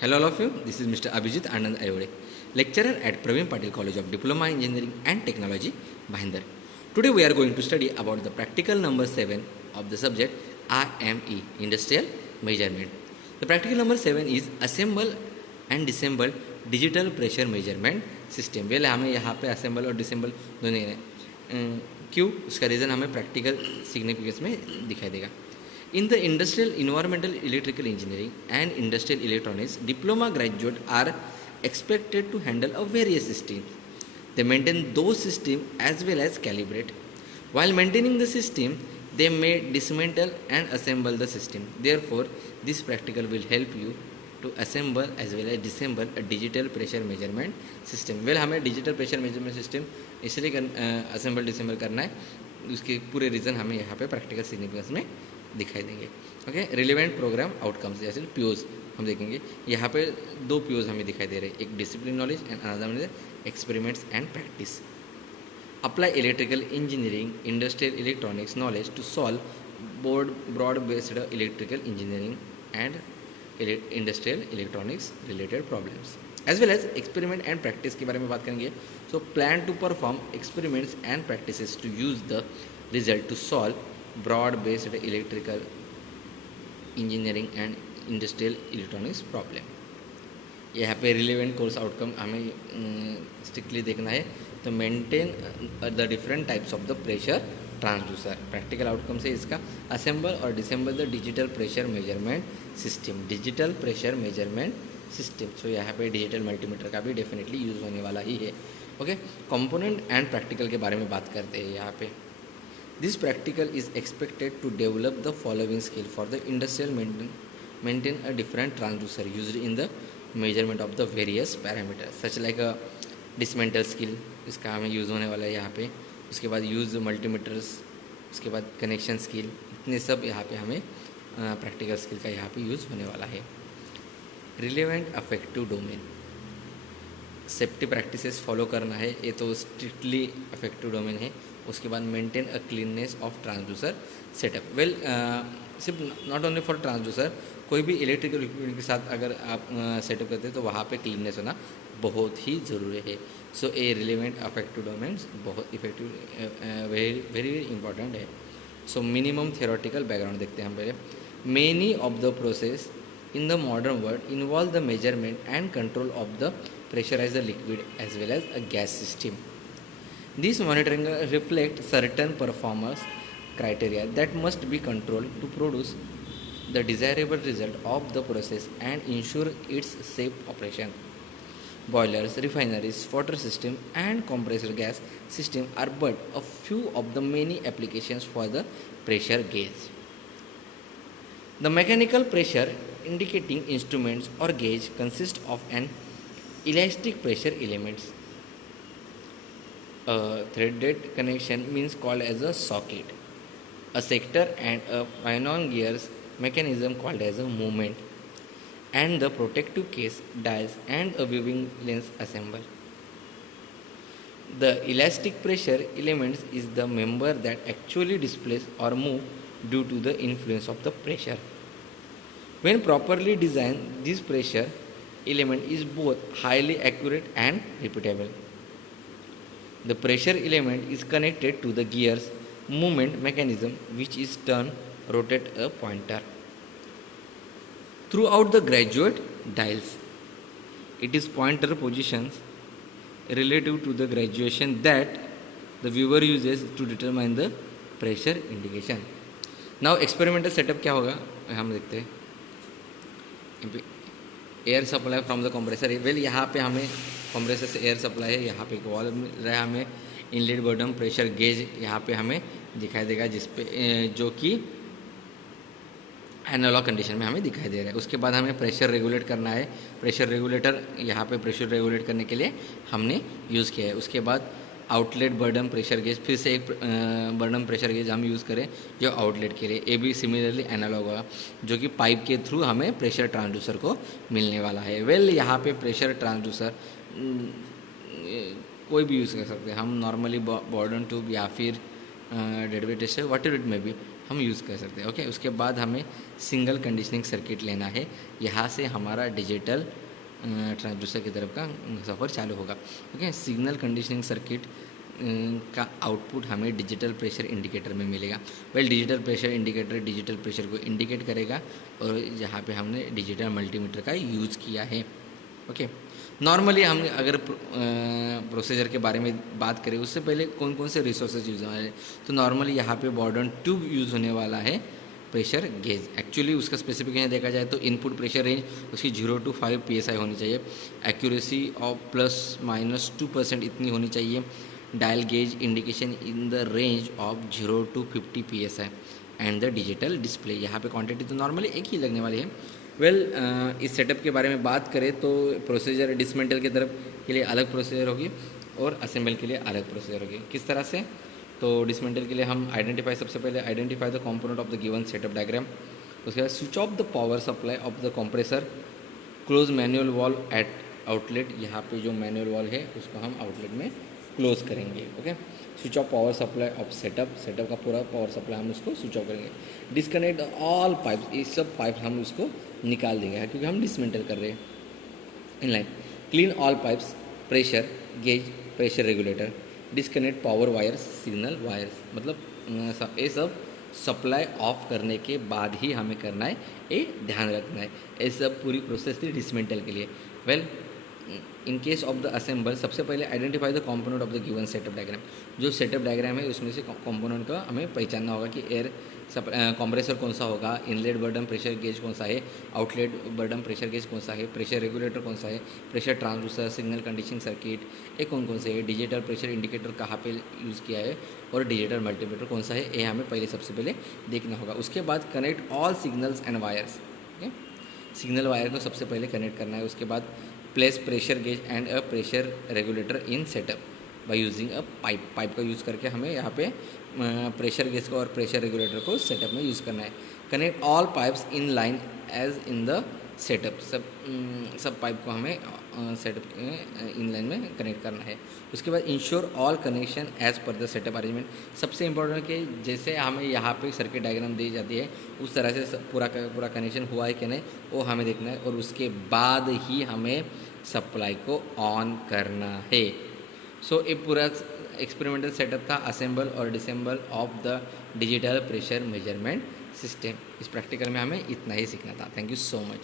Hello all of you, this is Mr. Abhijit Anand Ayode, lecturer at Praveen Patil College of Diploma Engineering and Technology, Bhindar. Today we are going to study about the practical number 7 of the subject IME, Industrial Measurement. The practical number 7 is Assemble and Disassemble Digital Pressure Measurement System. Well हमें यहाँ पे assemble और disassemble दोनों क्यों उसका reason हमें practical significance में दिखाई देगा. In the Industrial Environmental Electrical Engineering and Industrial Electronics, diploma graduates are expected to handle a various systems. They maintain those systems as well as calibrate. While maintaining the system, they may dismantle and assemble the system. Therefore, this practical will help you to assemble as well as disassemble a digital pressure measurement system. Well, हमें digital pressure measurement system इसलिए assemble disassemble करना है, उसके पूरे reason हमें यहाँ पे practical significance में दिखाई देंगे. ओके, रिलेवेंट प्रोग्राम आउटकम्स जैसे पीओज हम देखेंगे. यहाँ पे दो पीओज हमें दिखाई दे रहे हैं, एक discipline knowledge and another experiments and practice. Apply electrical engineering industrial electronics knowledge to solve broad based electrical engineering and industrial electronics related problems as well as experiment and practice के बारे में बात करेंगे. So plan to perform experiments and practices to use the result to solve broad based electrical engineering and industrial electronics problem. यहाँ पे relevant course outcome हमें strictly देखना है. तो maintain the different types of the pressure transducer. Practical outcome से इसका assemble और disassemble the digital pressure measurement system. Digital pressure measurement system. So यहाँ पे डिजिटल मल्टीमीटर का भी डेफिनेटली यूज़ होने वाला ही है. ओके, कंपोनेंट एंड प्रैक्टिकल के बारे में बात करते हैं यहाँ पे. This practical is expected to develop the following skill for the industrial maintain a different transducer used in the measurement of the various parameters such like a dismantle skill. इसका हमें यूज़ होने वाला है यहाँ पे. उसके बाद यूज़ मल्टीमीटर्स, उसके बाद कनेक्शन स्किल, इतने सब यहाँ पे हमें प्रैक्टिकल स्किल का यहाँ पे यूज़ होने वाला है. Relevant affective domain, safety practices follow करना है, ये तो स्ट्रिक्टली अफेक्टिव डोमेन है. उसके बाद maintain a cleanness of transducer setup. Well, सिर्फ नॉट ओनली फॉर ट्रांसड्यूसर, कोई भी इलेक्ट्रिकल इक्विपमेंट के साथ अगर आप सेटअप करते हैं तो वहाँ पे क्लीननेस होना बहुत ही ज़रूरी है. सो ए रिलेवेंट अफेक्टिव डोमेन्स बहुत इफेक्टिव वेरी वेरी इंपॉर्टेंट है. सो मिनिमम थियोरेटिकल बैकग्राउंड देखते हैं हम पहले. Many of the process in the modern world involve the measurement and control of the pressurized liquid as well as a gas system. This monitoring reflects certain performance criteria that must be controlled to produce the desirable result of the process and ensure its safe operation. Boilers, refineries, water system and compressor gas system are but a few of the many applications for the pressure gauge. The mechanical pressure indicating instruments or gauge consist of an elastic pressure elements. A threaded connection means called as a socket, a sector and a pinion gears mechanism called as a movement, and the protective case, dials and a viewing lens assemble. The elastic pressure elements is the member that actually displays or move due to the influence of the pressure. When properly designed, this pressure element is both highly accurate and repeatable. The pressure element is connected to the gear's movement mechanism, which is turn rotate a pointer. Throughout the graduate dials, it is pointer positions relative to the graduation that the viewer uses to determine the pressure indication. Now experimental setup क्या होगा हम देखते हैं. Air supply from the compressor. Well, यहाँ पे हमें compressor से air supply है. यहाँ पे एक वॉल्व मिल रहा है हमें. इनलेट बॉटम प्रेशर गेज यहाँ पे हमें दिखाई देगा, जिस पे जो कि एनालॉग कंडीशन में हमें दिखाई दे रहा है. उसके बाद हमें प्रेशर रेगुलेट करना है. प्रेशर रेगुलेटर यहाँ पे प्रेशर रेगुलेट करने के लिए हमने यूज़ किया है. उसके बाद आउटलेट बर्डन प्रेशर गेज, फिर से एक बर्डन प्रेशर गेज हम यूज़ करें जो आउटलेट के लिए. ये भी सिमिलरली एनालॉग होगा, जो कि पाइप के थ्रू हमें प्रेशर ट्रांसड्यूसर को मिलने वाला है. वेल, यहाँ पे प्रेशर ट्रांसड्यूसर कोई भी यूज़ कर सकते हैं हम. नॉर्मली बॉर्डन ट्यूब या फिर deadweight tester what ever it may be हम यूज़ कर सकते हैं। ओके, उसके बाद हमें सिंगल कंडीशनिंग सर्किट लेना है। यहाँ से हमारा डिजिटल ट्रांसड्यूसर की तरफ का सफ़र चालू होगा। ओके, सिग्नल कंडीशनिंग सर्किट का आउटपुट हमें डिजिटल प्रेशर इंडिकेटर में मिलेगा। Digital pressure indicator digital pressure को इंडिकेट करेगा और यहाँ पे हमने डिजिटल मल्टीमीटर का यूज़ किया है। ओके, नॉर्मली हम अगर प्रोसीजर के बारे में बात करें उससे पहले कौन कौन से रिसोर्सेज यूज़ होने वाले, तो नॉर्मली यहाँ पे बॉर्डन ट्यूब यूज़ होने वाला है, प्रेशर गेज। एक्चुअली उसका स्पेसिफिकेशन देखा जाए तो इनपुट प्रेशर रेंज उसकी 0 to 5 PSI होनी चाहिए, एक्यूरेसी ऑफ +-2% इतनी होनी चाहिए, dial gauge indication in the range of 0 to 50 PSI and the digital display. यहाँ पे क्वांटिटी तो नॉर्मली एक ही लगने वाली है। इस सेटअप के बारे में बात करें तो प्रोसीजर डिसमेंटल की तरफ के लिए अलग प्रोसीजर होगी और असेंबल के लिए अलग प्रोसीजर होगी। किस तरह से, तो डिसमेंटल के लिए हम सबसे पहले identify the component of the given setup diagram. उसके बाद switch off the power supply of the compressor, close manual valve eight outlet. यहाँ पे जो मैनुअल वॉल्व है उसको हम आउटलेट में क्लोज करेंगे। Okay, switch off power supply of setup का पूरा पावर सप्लाई हम उसको स्विच ऑफ करेंगे। डिस्कनेक्ट ऑल पाइप्स, ये सब पाइप हम उसको निकाल देंगे क्योंकि हम डिसमेंटल कर रहे हैं। In line clean all pipes, pressure gauge, pressure regulator, disconnect power wires, signal wires. मतलब ये सब सप्लाई ऑफ करने के बाद ही हमें करना है, ये ध्यान रखना है। ये सब पूरी प्रोसेस थी डिसमेंटल के लिए। In case of the assemble, सबसे पहले identify the component of the given setup diagram. जो सेटअप डायग्राम है उसमें से कंपोनेंट का हमें पहचानना होगा कि एयर कंप्रेसर कौन सा होगा, इनलेट बर्डन प्रेशर गेज कौन सा है, आउटलेट बर्डन प्रेशर गेज कौन सा है, प्रेशर रेगुलेटर कौन सा है, pressure transducer, signal conditioning circuit ये कौन कौन से है, डिजिटल प्रेशर इंडिकेटर कहाँ पे यूज़ किया है और डिजिटल मल्टीमीटर कौन सा है, ये हमें पहले सबसे पहले देखना होगा। उसके बाद connect all signals and wires. Signal wire को सबसे पहले कनेक्ट करना है। उसके बाद place pressure gauge and a pressure regulator in setup by using a pipe का यूज़ करके हमें यहाँ पे प्रेशर गेज को और प्रेशर रेगुलेटर को सेटअप में यूज़ करना है। Connect all pipes in line as in the setup, सब पाइप को हमें सेटअप इन लाइन में कनेक्ट करना है। उसके बाद ensure all connection as per the setup arrangement. सबसे इंपॉर्टेंट कि जैसे हमें यहाँ पे सर्किट डायग्राम दी जाती है उस तरह से पूरा कनेक्शन हुआ है कि नहीं वो हमें देखना है और उसके बाद ही हमें सप्लाई को ऑन करना है। सो ये पूरा एक्सपेरिमेंटल सेटअप था असेंबल और disassemble of the digital pressure measurement system. इस प्रैक्टिकल में हमें इतना ही सीखना था। Thank you so much.